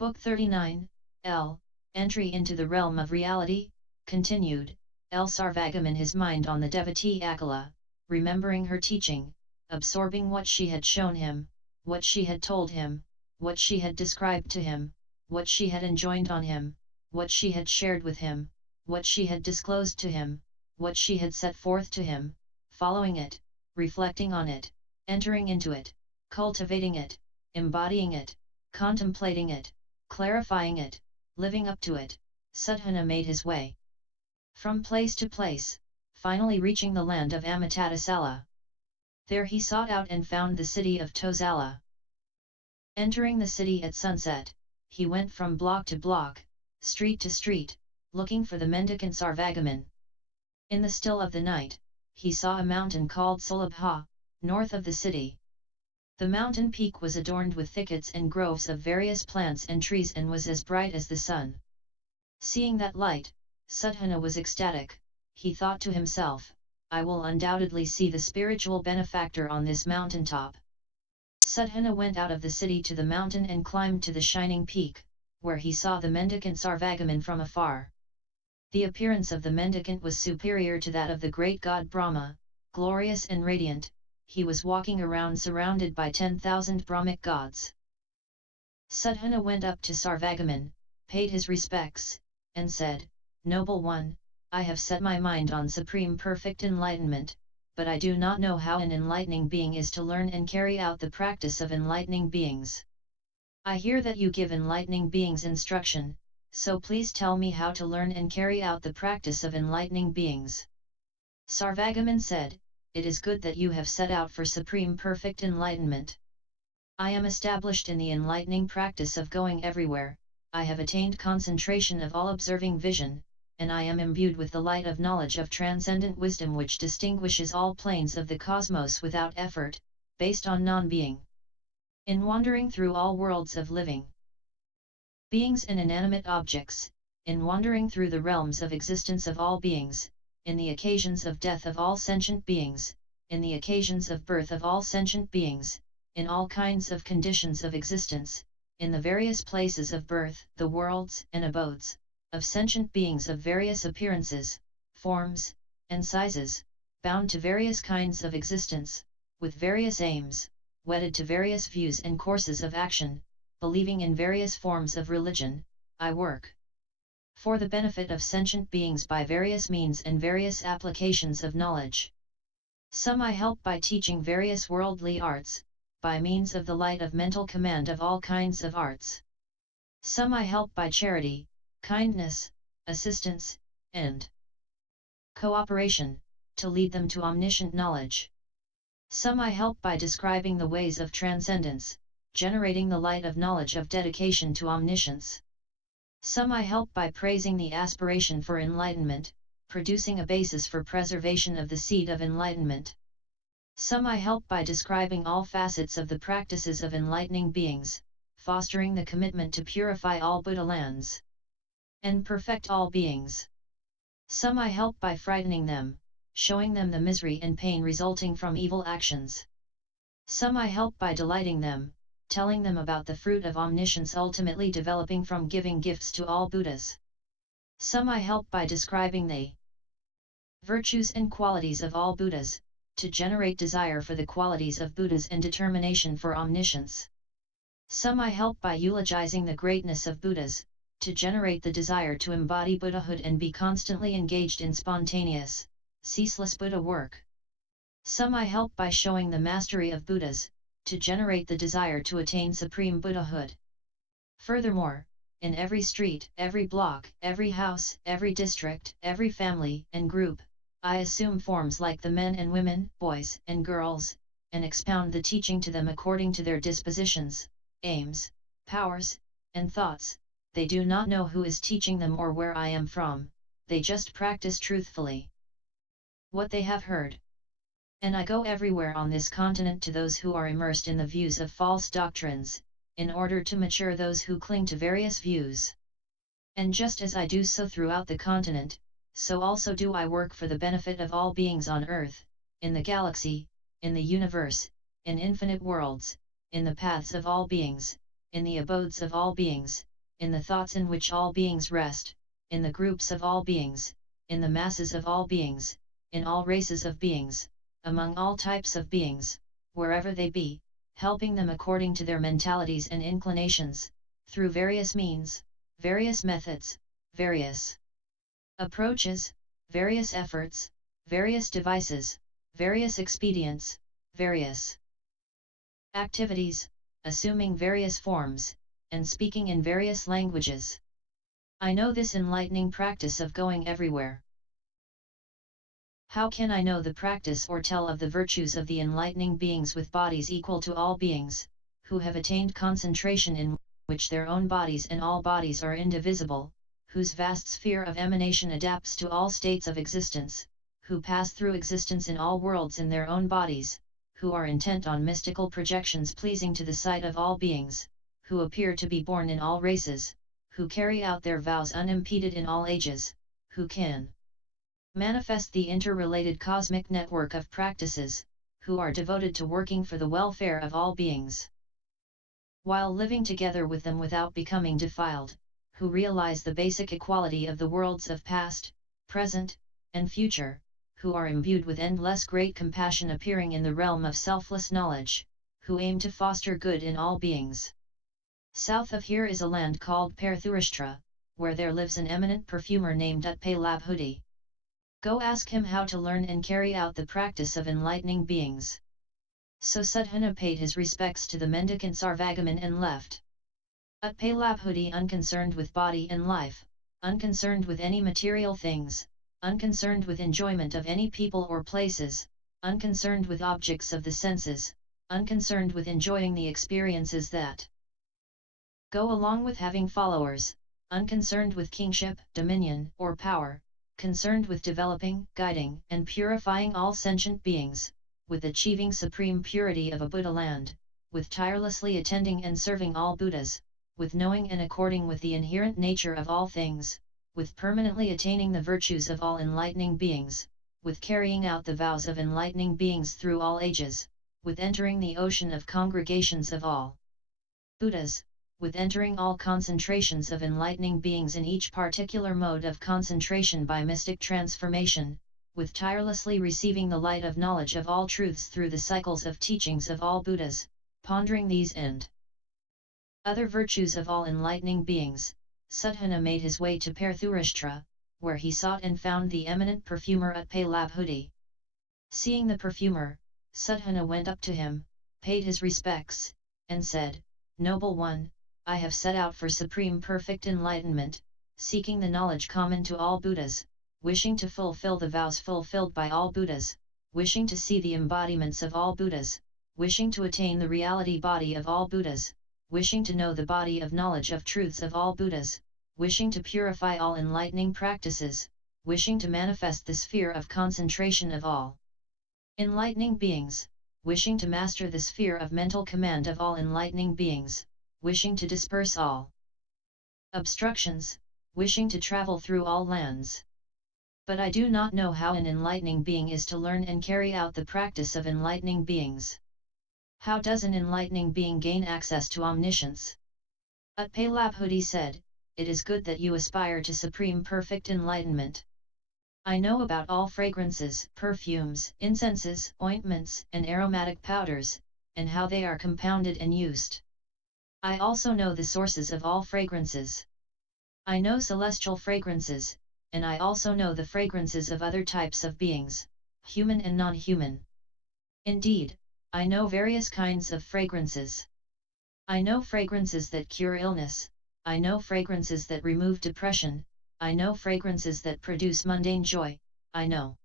Book 39, L. Entry into the Realm of Reality, continued. L. Sarvagam his mind on the devotee Akala, remembering her teaching, absorbing what she had shown him, what she had told him, what she had described to him, what she had enjoined on him, what she had shared with him, what she had disclosed to him, what she had set forth to him, following it, reflecting on it, entering into it, cultivating it, embodying it, contemplating it, clarifying it, living up to it. Sadhana made his way from place to place, finally reaching the land of Amitatasala. There he sought out and found the city of Tosala. Entering the city at sunset, he went from block to block, street to street, looking for the mendicant Sarvagaman. In the still of the night, he saw a mountain called Sulabha, north of the city. The mountain peak was adorned with thickets and groves of various plants and trees and was as bright as the sun. Seeing that light, Sadhana was ecstatic. He thought to himself, I will undoubtedly see the spiritual benefactor on this mountaintop. Sadhana went out of the city to the mountain and climbed to the shining peak, where he saw the mendicant Sarvagaman from afar. The appearance of the mendicant was superior to that of the great god Brahma, glorious and radiant. He was walking around surrounded by 10,000 Brahmic gods. Sadhana went up to Sarvagaman, paid his respects, and said, Noble one, I have set my mind on supreme perfect enlightenment, but I do not know how an enlightening being is to learn and carry out the practice of enlightening beings. I hear that you give enlightening beings instruction, so please tell me how to learn and carry out the practice of enlightening beings. Sarvagaman said, It is good that you have set out for supreme perfect enlightenment. I am established in the enlightening practice of going everywhere, I have attained concentration of all observing vision, and I am imbued with the light of knowledge of transcendent wisdom which distinguishes all planes of the cosmos without effort, based on non-being. In wandering through all worlds of living beings and inanimate objects, in wandering through the realms of existence of all beings, in the occasions of death of all sentient beings, in the occasions of birth of all sentient beings, in all kinds of conditions of existence, in the various places of birth, the worlds and abodes, of sentient beings of various appearances, forms, and sizes, bound to various kinds of existence, with various aims, wedded to various views and courses of action, believing in various forms of religion, I work for the benefit of sentient beings by various means and various applications of knowledge. Some I help by teaching various worldly arts, by means of the light of mental command of all kinds of arts. Some I help by charity, kindness, assistance, and cooperation, to lead them to omniscient knowledge. Some I help by describing the ways of transcendence, generating the light of knowledge of dedication to omniscience. Some I help by praising the aspiration for enlightenment, producing a basis for preservation of the seed of enlightenment. Some I help by describing all facets of the practices of enlightening beings, fostering the commitment to purify all Buddha lands and perfect all beings. Some I help by frightening them, showing them the misery and pain resulting from evil actions. Some I help by delighting them, telling them about the fruit of omniscience ultimately developing from giving gifts to all Buddhas. Some I help by describing the virtues and qualities of all Buddhas, to generate desire for the qualities of Buddhas and determination for omniscience. Some I help by eulogizing the greatness of Buddhas, to generate the desire to embody Buddhahood and be constantly engaged in spontaneous, ceaseless Buddha work. Some I help by showing the mastery of Buddhas, to generate the desire to attain supreme Buddhahood. Furthermore, in every street, every block, every house, every district, every family and group, I assume forms like the men and women, boys and girls, and expound the teaching to them according to their dispositions, aims, powers, and thoughts. They do not know who is teaching them or where I am from, they just practice truthfully what they have heard. And I go everywhere on this continent to those who are immersed in the views of false doctrines, in order to mature those who cling to various views. And just as I do so throughout the continent, so also do I work for the benefit of all beings on earth, in the galaxy, in the universe, in infinite worlds, in the paths of all beings, in the abodes of all beings, in the thoughts in which all beings rest, in the groups of all beings, in the masses of all beings, in all races of beings, among all types of beings, wherever they be, helping them according to their mentalities and inclinations, through various means, various methods, various approaches, various efforts, various devices, various expedients, various activities, assuming various forms, and speaking in various languages. I know this enlightening practice of going everywhere. How can I know the practice or tell of the virtues of the enlightening beings with bodies equal to all beings, who have attained concentration in which their own bodies and all bodies are indivisible, whose vast sphere of emanation adapts to all states of existence, who pass through existence in all worlds in their own bodies, who are intent on mystical projections pleasing to the sight of all beings, who appear to be born in all races, who carry out their vows unimpeded in all ages, who can manifest the interrelated cosmic network of practices, who are devoted to working for the welfare of all beings, while living together with them without becoming defiled, who realize the basic equality of the worlds of past, present, and future, who are imbued with endless great compassion appearing in the realm of selfless knowledge, who aim to foster good in all beings. South of here is a land called Parathurishtra, where there lives an eminent perfumer named Utpalabhuti. Go ask him how to learn and carry out the practice of enlightening beings. So Sudhana paid his respects to the mendicant Sarvagaman and left. Utpalabhuti, unconcerned with body and life, unconcerned with any material things, unconcerned with enjoyment of any people or places, unconcerned with objects of the senses, unconcerned with enjoying the experiences that go along with having followers, unconcerned with kingship, dominion, or power, concerned with developing, guiding, and purifying all sentient beings, with achieving supreme purity of a Buddha land, with tirelessly attending and serving all Buddhas, with knowing and according with the inherent nature of all things, with permanently attaining the virtues of all enlightening beings, with carrying out the vows of enlightening beings through all ages, with entering the ocean of congregations of all Buddhas, with entering all concentrations of enlightening beings in each particular mode of concentration by mystic transformation, with tirelessly receiving the light of knowledge of all truths through the cycles of teachings of all Buddhas, pondering these and other virtues of all enlightening beings, Sudhana made his way to Parathurishtra, where he sought and found the eminent perfumer Utpalabhuti. Seeing the perfumer, Sudhana went up to him, paid his respects, and said, "Noble one, I have set out for supreme perfect enlightenment, seeking the knowledge common to all Buddhas, wishing to fulfill the vows fulfilled by all Buddhas, wishing to see the embodiments of all Buddhas, wishing to attain the reality body of all Buddhas, wishing to know the body of knowledge of truths of all Buddhas, wishing to purify all enlightening practices, wishing to manifest the sphere of concentration of all enlightening beings, wishing to master the sphere of mental command of all enlightening beings, wishing to disperse all obstructions, wishing to travel through all lands. But I do not know how an enlightening being is to learn and carry out the practice of enlightening beings. How does an enlightening being gain access to omniscience?" Utpalabhuti said, "It is good that you aspire to supreme perfect enlightenment. I know about all fragrances, perfumes, incenses, ointments, and aromatic powders, and how they are compounded and used. I also know the sources of all fragrances. I know celestial fragrances, and I also know the fragrances of other types of beings, human and non-human. Indeed, I know various kinds of fragrances. I know fragrances that cure illness, I know fragrances that remove depression, I know fragrances that produce mundane joy, I know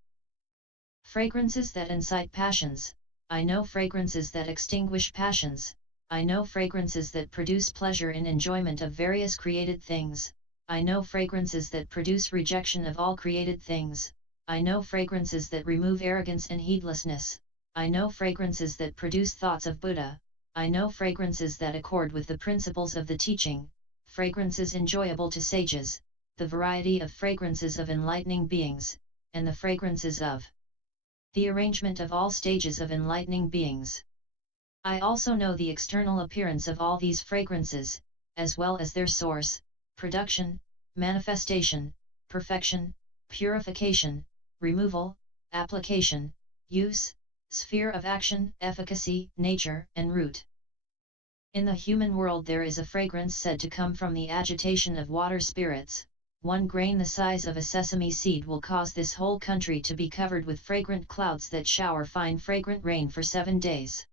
fragrances that incite passions, I know fragrances that extinguish passions, I know fragrances that produce pleasure in enjoyment of various created things, I know fragrances that produce rejection of all created things, I know fragrances that remove arrogance and heedlessness, I know fragrances that produce thoughts of Buddha, I know fragrances that accord with the principles of the teaching, fragrances enjoyable to sages, the variety of fragrances of enlightening beings, and the fragrances of the arrangement of all stages of enlightening beings. I also know the external appearance of all these fragrances, as well as their source, production, manifestation, perfection, purification, removal, application, use, sphere of action, efficacy, nature, and root. In the human world there is a fragrance said to come from the agitation of water spirits. 1 grain the size of a sesame seed will cause this whole country to be covered with fragrant clouds that shower fine fragrant rain for 7 days.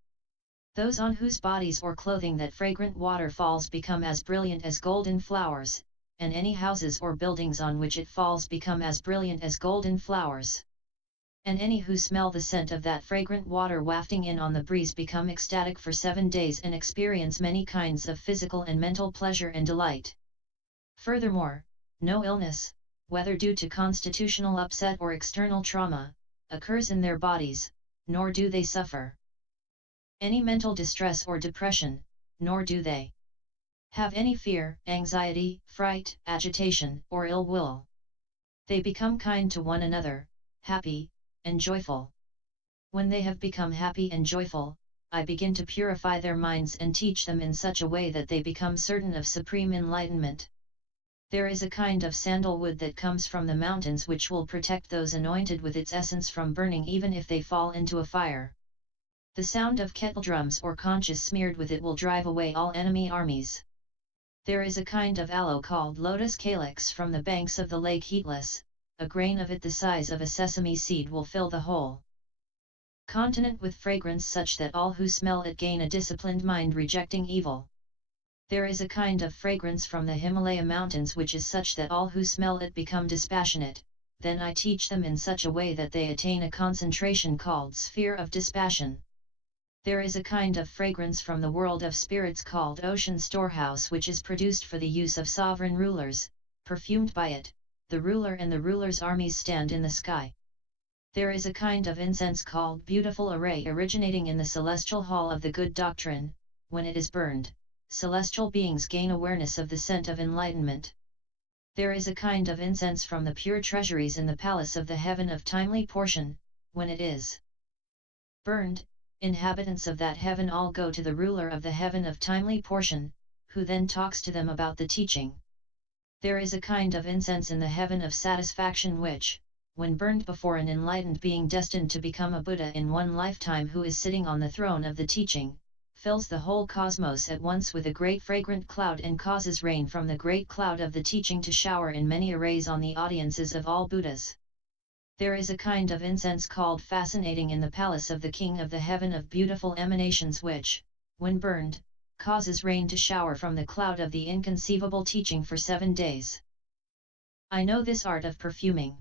Those on whose bodies or clothing that fragrant water falls become as brilliant as golden flowers, and any houses or buildings on which it falls become as brilliant as golden flowers. And any who smell the scent of that fragrant water wafting in on the breeze become ecstatic for 7 days and experience many kinds of physical and mental pleasure and delight. Furthermore, no illness, whether due to constitutional upset or external trauma, occurs in their bodies, nor do they suffer any mental distress or depression, nor do they have any fear, anxiety, fright, agitation, or ill will. They become kind to one another, happy, and joyful. When they have become happy and joyful, I begin to purify their minds and teach them in such a way that they become certain of supreme enlightenment. There is a kind of sandalwood that comes from the mountains which will protect those anointed with its essence from burning even if they fall into a fire. The sound of kettle drums or conches smeared with it will drive away all enemy armies. There is a kind of aloe called lotus calyx from the banks of the lake Heatless. A grain of it the size of a sesame seed will fill the whole continent with fragrance such that all who smell it gain a disciplined mind rejecting evil. There is a kind of fragrance from the Himalaya mountains which is such that all who smell it become dispassionate. Then I teach them in such a way that they attain a concentration called sphere of dispassion. There is a kind of fragrance from the world of spirits called ocean storehouse which is produced for the use of sovereign rulers, perfumed by it. The ruler and the ruler's armies stand in the sky. There is a kind of incense called beautiful array originating in the celestial hall of the good doctrine. When it is burned, celestial beings gain awareness of the scent of enlightenment. There is a kind of incense from the pure treasuries in the palace of the heaven of timely portion. When it is burned, inhabitants of that heaven all go to the ruler of the heaven of timely portion, who then talks to them about the teaching. There is a kind of incense in the heaven of satisfaction which, when burned before an enlightened being destined to become a Buddha in one lifetime who is sitting on the throne of the teaching, fills the whole cosmos at once with a great fragrant cloud and causes rain from the great cloud of the teaching to shower in many arrays on the audiences of all Buddhas. There is a kind of incense called fascinating in the palace of the king of the heaven of beautiful emanations which, when burned, causes rain to shower from the cloud of the inconceivable teaching for 7 days. I know this art of perfuming.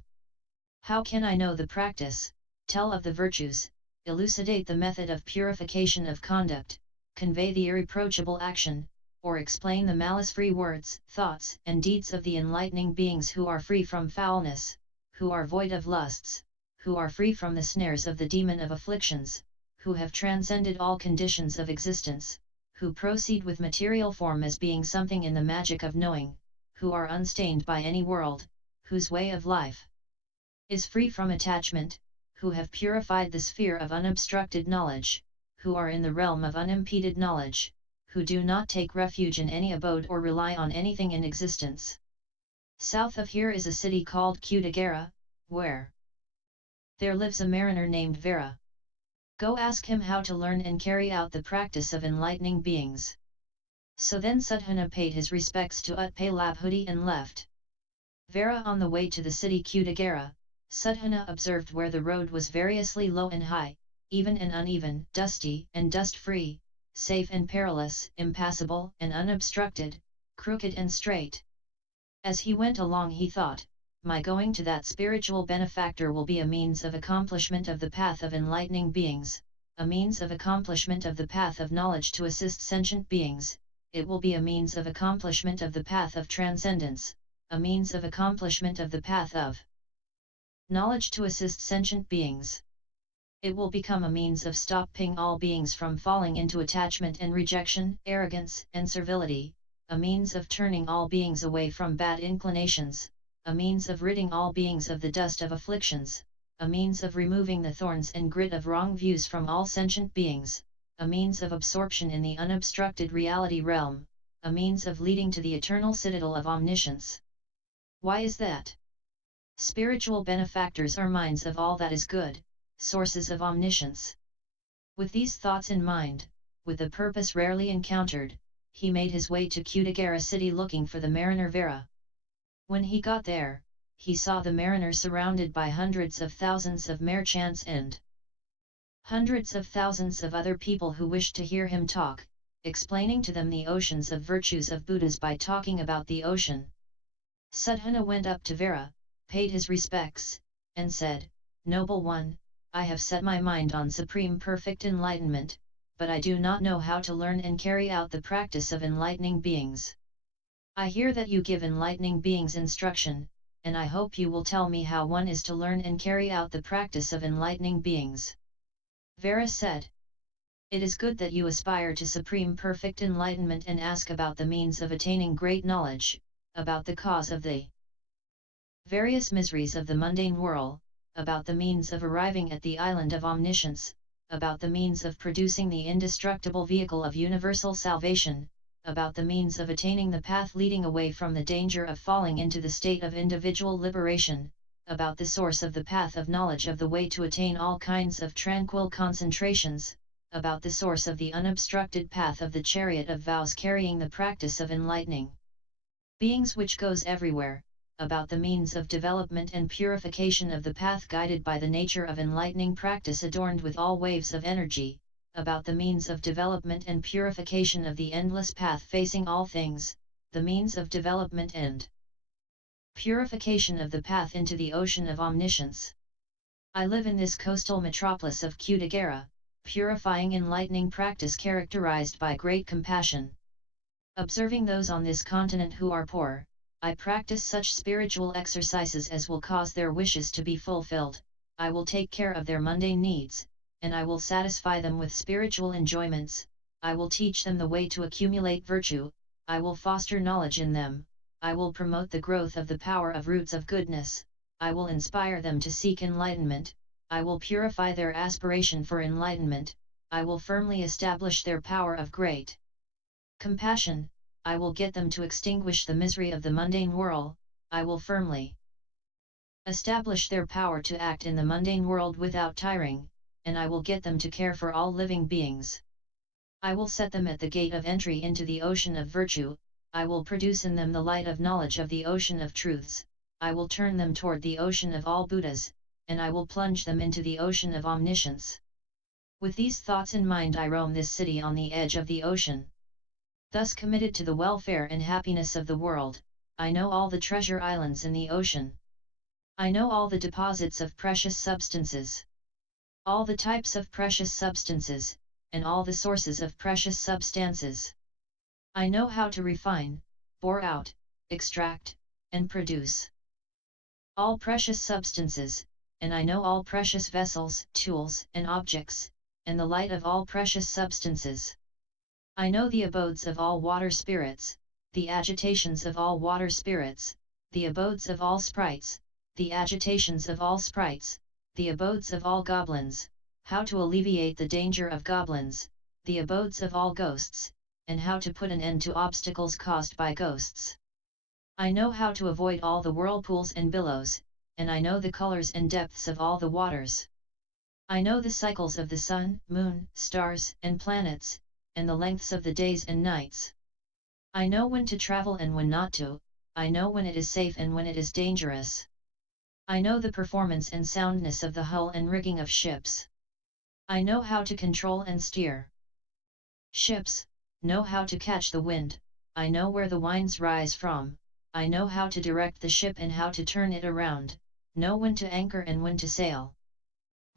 How can I know the practice, tell of the virtues, elucidate the method of purification of conduct, convey the irreproachable action, or explain the malice-free words, thoughts, and deeds of the enlightening beings who are free from foulness, who are void of lusts, who are free from the snares of the demon of afflictions, who have transcended all conditions of existence, who proceed with material form as being something in the magic of knowing, who are unstained by any world, whose way of life is free from attachment, who have purified the sphere of unobstructed knowledge, who are in the realm of unimpeded knowledge, who do not take refuge in any abode or rely on anything in existence. South of here is a city called Citadel, where there lives a mariner named Vera. Go ask him how to learn and carry out the practice of enlightening beings. So then Sadhana paid his respects to Utpalabhuti and left. Vera on the way to the city Citadel, Sadhana observed where the road was variously low and high, even and uneven, dusty and dust-free, safe and perilous, impassable and unobstructed, crooked and straight. As he went along he thought, my going to that spiritual benefactor will be a means of accomplishment of the path of enlightening beings, a means of accomplishment of the path of knowledge to assist sentient beings, it will be a means of accomplishment of the path of transcendence, a means of accomplishment of the path of knowledge to assist sentient beings. It will become a means of stopping all beings from falling into attachment and rejection, arrogance and servility, a means of turning all beings away from bad inclinations, a means of ridding all beings of the dust of afflictions, a means of removing the thorns and grit of wrong views from all sentient beings, a means of absorption in the unobstructed reality realm, a means of leading to the eternal citadel of omniscience. Why is that? Spiritual benefactors are minds of all that is good, sources of omniscience. With these thoughts in mind, with a purpose rarely encountered, he made his way to Citadel city looking for the mariner Vera. When he got there, he saw the mariner surrounded by hundreds of thousands of merchants and hundreds of thousands of other people who wished to hear him talk, explaining to them the oceans of virtues of Buddhas by talking about the ocean. Sadhana went up to Vera, paid his respects, and said, "Noble one, I have set my mind on supreme perfect enlightenment, but I do not know how to learn and carry out the practice of enlightening beings. I hear that you give enlightening beings instruction, and I hope you will tell me how one is to learn and carry out the practice of enlightening beings." Vera said, "It is good that you aspire to supreme perfect enlightenment and ask about the means of attaining great knowledge, about the cause of the various miseries of the mundane world, about the means of arriving at the island of omniscience, about the means of producing the indestructible vehicle of universal salvation, about the means of attaining the path leading away from the danger of falling into the state of individual liberation, about the source of the path of knowledge of the way to attain all kinds of tranquil concentrations, about the source of the unobstructed path of the chariot of vows carrying the practice of enlightening beings which goes everywhere, about the means of development and purification of the path guided by the nature of enlightening practice adorned with all waves of energy, about the means of development and purification of the endless path facing all things, the means of development and purification of the path into the ocean of omniscience. I live in this coastal metropolis of Citadel, purifying enlightening practice characterized by great compassion. Observing those on this continent who are poor, I practice such spiritual exercises as will cause their wishes to be fulfilled. I will take care of their mundane needs, and I will satisfy them with spiritual enjoyments. I will teach them the way to accumulate virtue, I will foster knowledge in them, I will promote the growth of the power of roots of goodness, I will inspire them to seek enlightenment, I will purify their aspiration for enlightenment, I will firmly establish their power of great compassion, I will get them to extinguish the misery of the mundane world, I will firmly establish their power to act in the mundane world without tiring, and I will get them to care for all living beings. I will set them at the gate of entry into the ocean of virtue, I will produce in them the light of knowledge of the ocean of truths, I will turn them toward the ocean of all Buddhas, and I will plunge them into the ocean of omniscience. With these thoughts in mind I roam this city on the edge of the ocean. Thus committed to the welfare and happiness of the world, I know all the treasure islands in the ocean. I know all the deposits of precious substances, all the types of precious substances, and all the sources of precious substances. I know how to refine, bore out, extract, and produce all precious substances, and I know all precious vessels, tools, and objects, and the light of all precious substances. I know the abodes of all water spirits, the agitations of all water spirits, the abodes of all sprites, the agitations of all sprites, the abodes of all goblins, how to alleviate the danger of goblins, the abodes of all ghosts, and how to put an end to obstacles caused by ghosts. I know how to avoid all the whirlpools and billows, and I know the colors and depths of all the waters. I know the cycles of the sun, moon, stars, and planets, and the lengths of the days and nights. I know when to travel and when not to, I know when it is safe and when it is dangerous. I know the performance and soundness of the hull and rigging of ships. I know how to control and steer ships, know how to catch the wind, I know where the winds rise from, I know how to direct the ship and how to turn it around, know when to anchor and when to sail.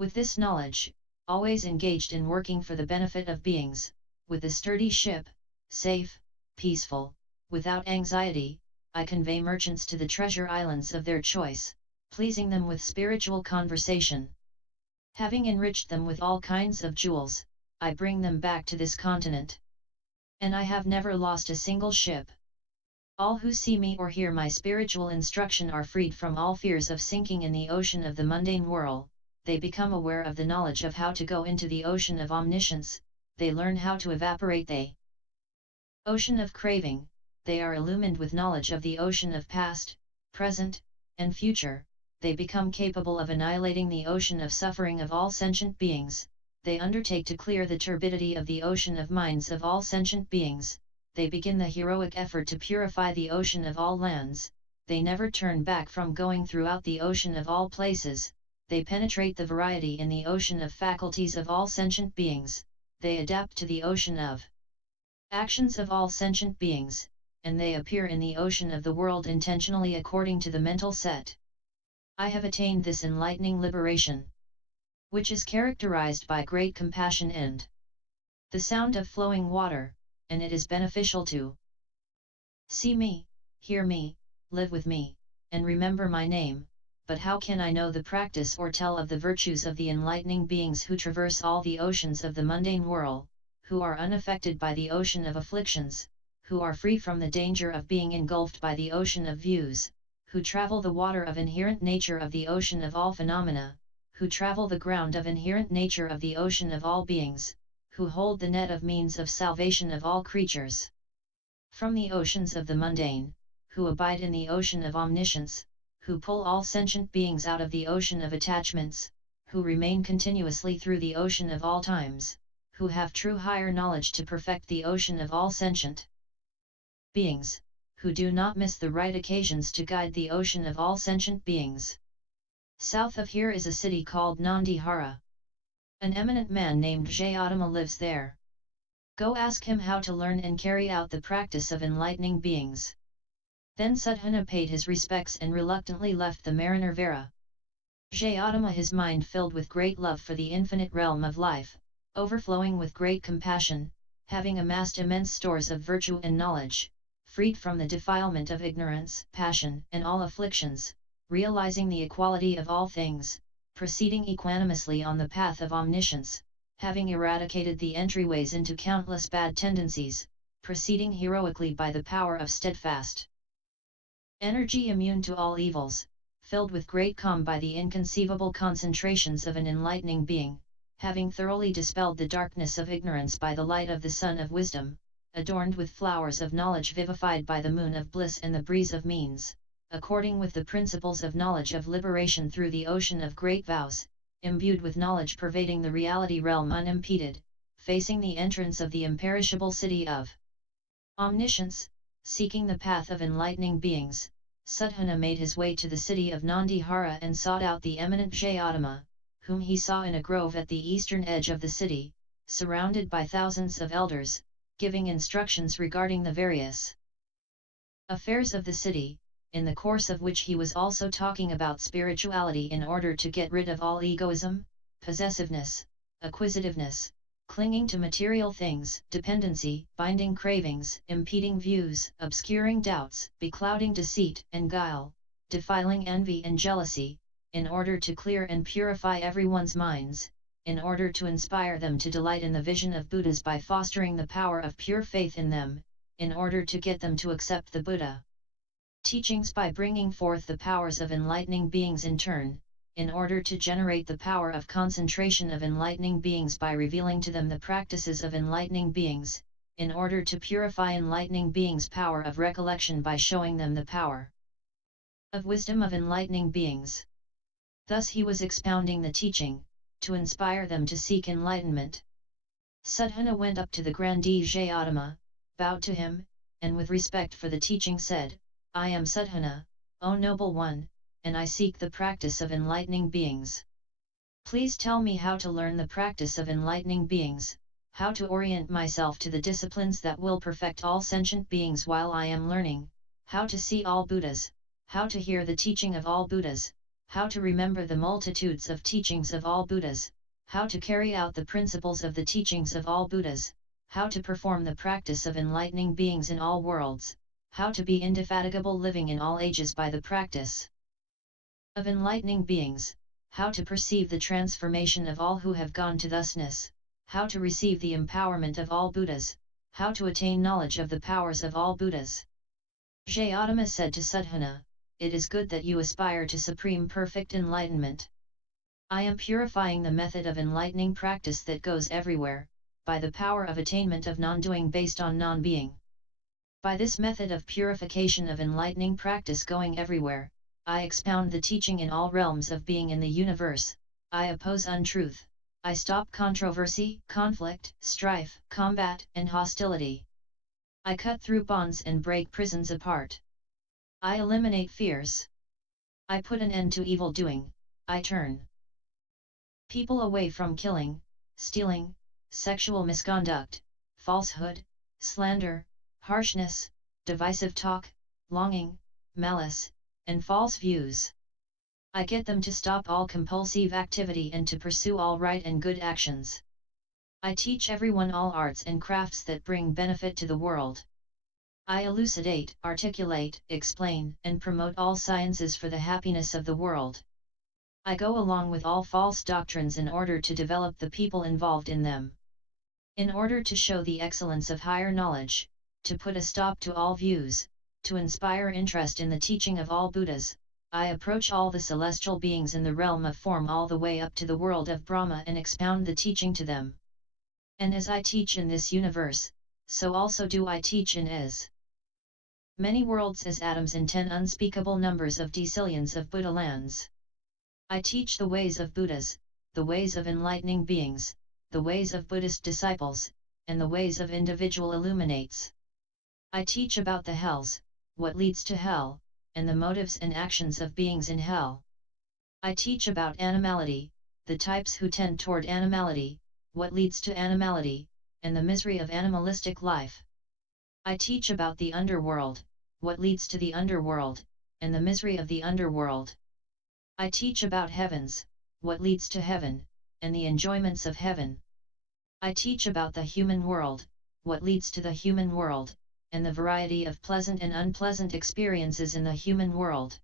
With this knowledge, always engaged in working for the benefit of beings, with a sturdy ship, safe, peaceful, without anxiety, I convey merchants to the treasure islands of their choice, pleasing them with spiritual conversation. Having enriched them with all kinds of jewels, I bring them back to this continent. And I have never lost a single ship. All who see me or hear my spiritual instruction are freed from all fears of sinking in the ocean of the mundane world, they become aware of the knowledge of how to go into the ocean of omniscience, they learn how to evaporate, they Ocean of craving, they are illumined with knowledge of the ocean of past, present, and future. They become capable of annihilating the ocean of suffering of all sentient beings. They undertake to clear the turbidity of the ocean of minds of all sentient beings. They begin the heroic effort to purify the ocean of all lands. They never turn back from going throughout the ocean of all places. They penetrate the variety in the ocean of faculties of all sentient beings. They adapt to the ocean of actions of all sentient beings, and they appear in the ocean of the world intentionally according to the mental set. I have attained this enlightening liberation, which is characterized by great compassion and the sound of flowing water, and it is beneficial to see me, hear me, live with me, and remember my name. But how can I know the practice or tell of the virtues of the enlightening beings who traverse all the oceans of the mundane world, who are unaffected by the ocean of afflictions, who are free from the danger of being engulfed by the ocean of views, who travel the water of inherent nature of the ocean of all phenomena, who travel the ground of inherent nature of the ocean of all beings, who hold the net of means of salvation of all creatures from the oceans of the mundane, who abide in the ocean of omniscience, who pull all sentient beings out of the ocean of attachments, who remain continuously through the ocean of all times, who have true higher knowledge to perfect the ocean of all sentient beings, who do not miss the right occasions to guide the ocean of all sentient beings. South of here is a city called Nandihara. An eminent man named Jayatama lives there. Go ask him how to learn and carry out the practice of enlightening beings. Then Sudhana paid his respects and reluctantly left the mariner Vera. Jayatama, his mind filled with great love for the infinite realm of life, overflowing with great compassion, having amassed immense stores of virtue and knowledge, freed from the defilement of ignorance, passion, and all afflictions, realizing the equality of all things, proceeding equanimously on the path of omniscience, having eradicated the entryways into countless bad tendencies, proceeding heroically by the power of steadfast energy, immune to all evils, filled with great calm by the inconceivable concentrations of an enlightening being, having thoroughly dispelled the darkness of ignorance by the light of the sun of wisdom, adorned with flowers of knowledge, vivified by the moon of bliss and the breeze of means, according with the principles of knowledge of liberation through the ocean of great vows, imbued with knowledge pervading the reality realm unimpeded, facing the entrance of the imperishable city of omniscience, seeking the path of enlightening beings, Sudhana made his way to the city of Nandihara and sought out the eminent Jayatama, whom he saw in a grove at the eastern edge of the city, surrounded by thousands of elders, giving instructions regarding the various affairs of the city, in the course of which he was also talking about spirituality in order to get rid of all egoism, possessiveness, acquisitiveness, clinging to material things, dependency, binding cravings, impeding views, obscuring doubts, beclouding deceit and guile, defiling envy and jealousy, in order to clear and purify everyone's minds, in order to inspire them to delight in the vision of Buddhas by fostering the power of pure faith in them, in order to get them to accept the Buddha teachings by bringing forth the powers of enlightening beings in turn, in order to generate the power of concentration of enlightening beings by revealing to them the practices of enlightening beings, in order to purify enlightening beings' power of recollection by showing them the power of wisdom of enlightening beings. Thus he was expounding the teaching, to inspire them to seek enlightenment. Sudhana went up to the grandee Jayatama, bowed to him, and with respect for the teaching said, I am Sudhana, O noble one, and I seek the practice of enlightening beings. Please tell me how to learn the practice of enlightening beings, how to orient myself to the disciplines that will perfect all sentient beings while I am learning, how to see all Buddhas, how to hear the teaching of all Buddhas, how to remember the multitudes of teachings of all Buddhas, how to carry out the principles of the teachings of all Buddhas, how to perform the practice of enlightening beings in all worlds, how to be indefatigable living in all ages by the practice of enlightening beings, how to perceive the transformation of all who have gone to thusness, how to receive the empowerment of all Buddhas, how to attain knowledge of the powers of all Buddhas. Jayatama said to Sudhana, it is good that you aspire to supreme perfect enlightenment. I am purifying the method of enlightening practice that goes everywhere, by the power of attainment of non-doing based on non-being. By this method of purification of enlightening practice going everywhere, I expound the teaching in all realms of being in the universe, I oppose untruth, I stop controversy, conflict, strife, combat, and hostility. I cut through bonds and break prisons apart. I eliminate fears. I put an end to evil doing, I turn people away from killing, stealing, sexual misconduct, falsehood, slander, harshness, divisive talk, longing, malice, and false views. I get them to stop all compulsive activity and to pursue all right and good actions. I teach everyone all arts and crafts that bring benefit to the world. I elucidate, articulate, explain, and promote all sciences for the happiness of the world. I go along with all false doctrines in order to develop the people involved in them. In order to show the excellence of higher knowledge, to put a stop to all views, to inspire interest in the teaching of all Buddhas, I approach all the celestial beings in the realm of form all the way up to the world of Brahma and expound the teaching to them. And as I teach in this universe, so also do I teach in as many worlds as atoms in 10 unspeakable numbers of decillions of Buddha lands. I teach the ways of Buddhas, the ways of enlightening beings, the ways of Buddhist disciples, and the ways of individual illuminates. I teach about the hells, what leads to hell, and the motives and actions of beings in hell. I teach about animality, the types who tend toward animality, what leads to animality, and the misery of animalistic life. I teach about the underworld, what leads to the underworld, and the misery of the underworld. I teach about heavens, what leads to heaven, and the enjoyments of heaven. I teach about the human world, what leads to the human world, and the variety of pleasant and unpleasant experiences in the human world.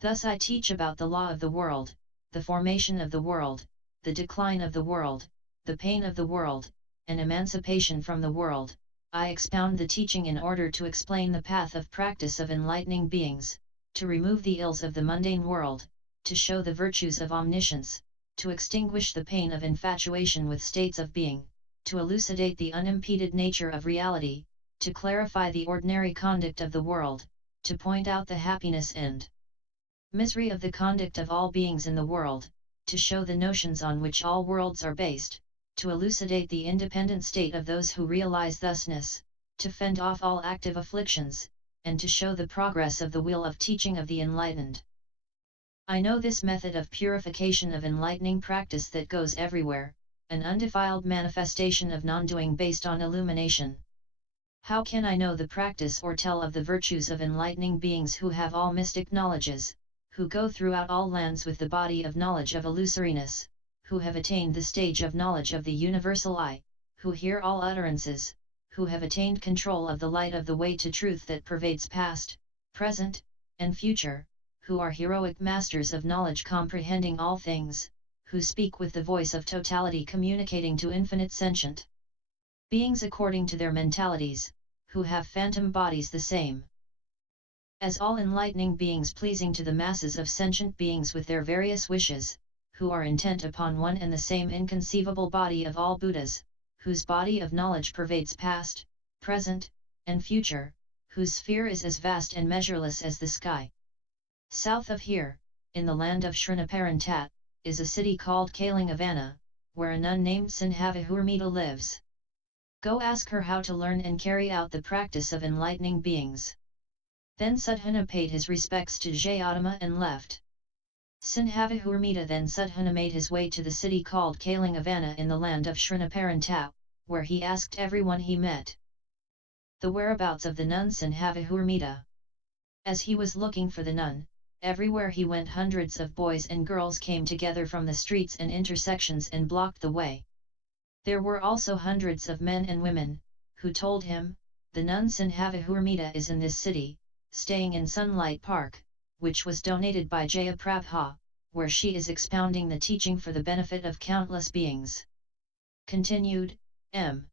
Thus I teach about the law of the world, the formation of the world, the decline of the world, the pain of the world, and emancipation from the world. I expound the teaching in order to explain the path of practice of enlightening beings, to remove the ills of the mundane world, to show the virtues of omniscience, to extinguish the pain of infatuation with states of being, to elucidate the unimpeded nature of reality, to clarify the ordinary conduct of the world, to point out the happiness and misery of the conduct of all beings in the world, to show the notions on which all worlds are based, to elucidate the independent state of those who realize thusness, to fend off all active afflictions, and to show the progress of the wheel of teaching of the enlightened. I know this method of purification of enlightening practice that goes everywhere, an undefiled manifestation of non-doing based on illumination. How can I know the practice or tell of the virtues of enlightening beings who have all mystic knowledges, who go throughout all lands with the body of knowledge of illusoriness, who have attained the stage of knowledge of the universal I, who hear all utterances, who have attained control of the light of the way to truth that pervades past, present, and future, who are heroic masters of knowledge comprehending all things, who speak with the voice of totality communicating to infinite sentient beings according to their mentalities, who have phantom bodies the same as all enlightening beings pleasing to the masses of sentient beings with their various wishes, who are intent upon one and the same inconceivable body of all Buddhas, whose body of knowledge pervades past, present, and future, whose sphere is as vast and measureless as the sky. South of here, in the land of Srinaparantat, is a city called Kalingavana, where a nun named Sinhavahurmita lives. Go ask her how to learn and carry out the practice of enlightening beings. Then Sudhana paid his respects to Jayatama and left. Sinhavahurmita then Sudhana made his way to the city called Kalingavana in the land of Srinaparantat, where he asked everyone he met the whereabouts of the nun Sinhavahurmita. As he was looking for the nun, everywhere he went hundreds of boys and girls came together from the streets and intersections and blocked the way. There were also hundreds of men and women, who told him, the nun Sinhavahurmita is in this city, staying in Sunlight Park, which was donated by Jayaprabha, where she is expounding the teaching for the benefit of countless beings. Continued, M.